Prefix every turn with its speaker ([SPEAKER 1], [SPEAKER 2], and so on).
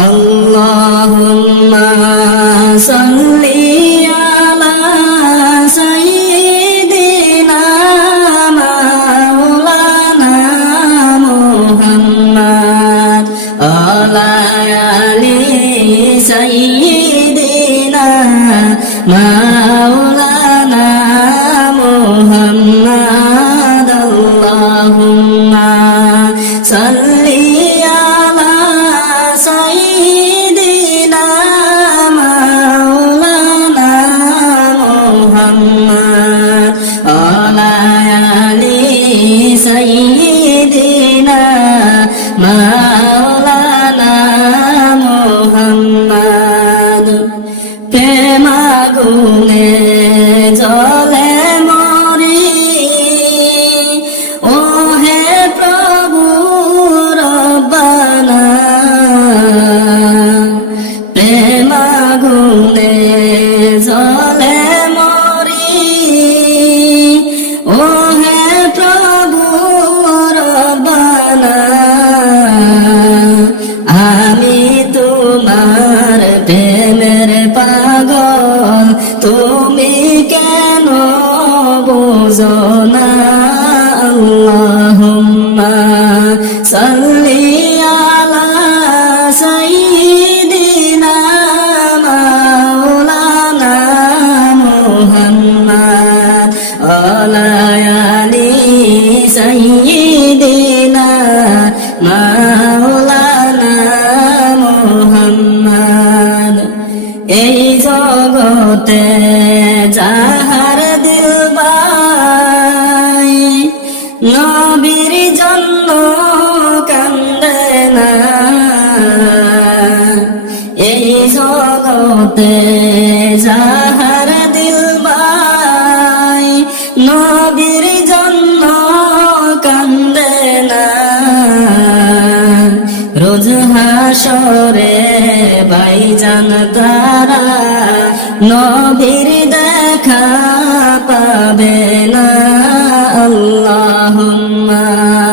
[SPEAKER 1] اللهم صل على سيدنا مولانا محمد وعلى آل سيدنا مولانا محمد اللهم صل محمد وعلى آل سيدنا مولانا محمد প্রেমা গুনে জলে মরি ও হে প্রভু রব্বানা প্রেমা গুনে বোঝো না আল্লাহুম্মা সাল্লি আলা সাইয়্যিদিনা মাওলানা মুহাম্মদ ওয়ালা আলি সাইয়্যিদিনা মাওলানা মুহাম্মদ এই জগতে নবীর জন্য কান্দে না। এই জগতে যাহার দিলবাই নবীর জন্য কান্দে না। রোজ হাসরে ভাইজান তারা নবীর দেখা